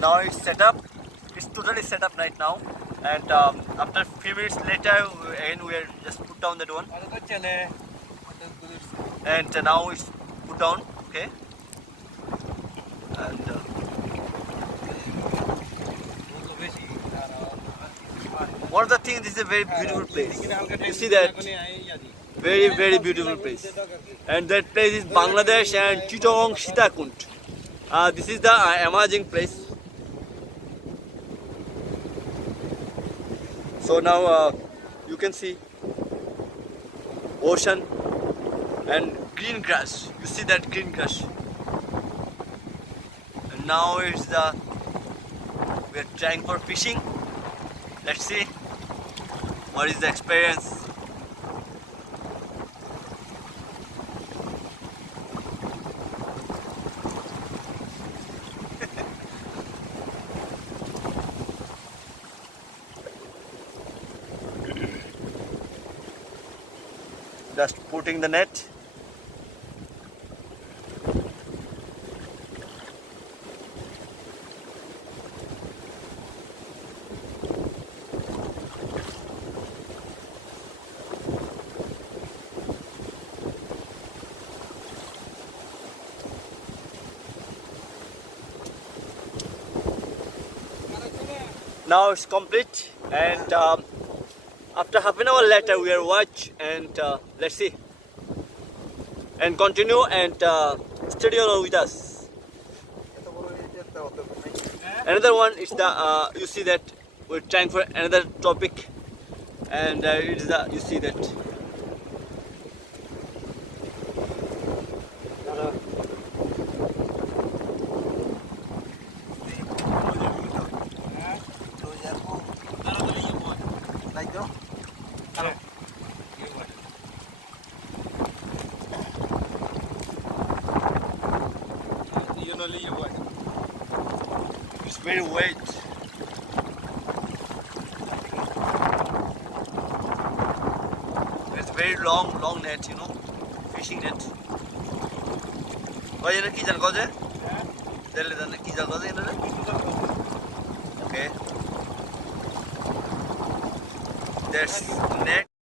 Now it's set up. It's totally set up right now, and after a few minutes later, again we are just put down that one, and now it's put down. Okay, and one of the things, this is a very beautiful place. You see that? Very beautiful place. And that place is Bangladesh and Chittagong Sitakund. This is the amazing place. So now you can see ocean and green grass. You see that green grass. And now it's we are trying for fishing. Let's see what is the experience. Just putting the net. Now it's complete, and after half an hour later we are watch, and let's see and continue, and stay on with us. Another one is the you see that we're trying for another topic, and it is the, you see that it's very wet. It's very long net, you know, fishing net. Why you ki jal goje? Delle dane ki jal goje inale? Okay. There's net.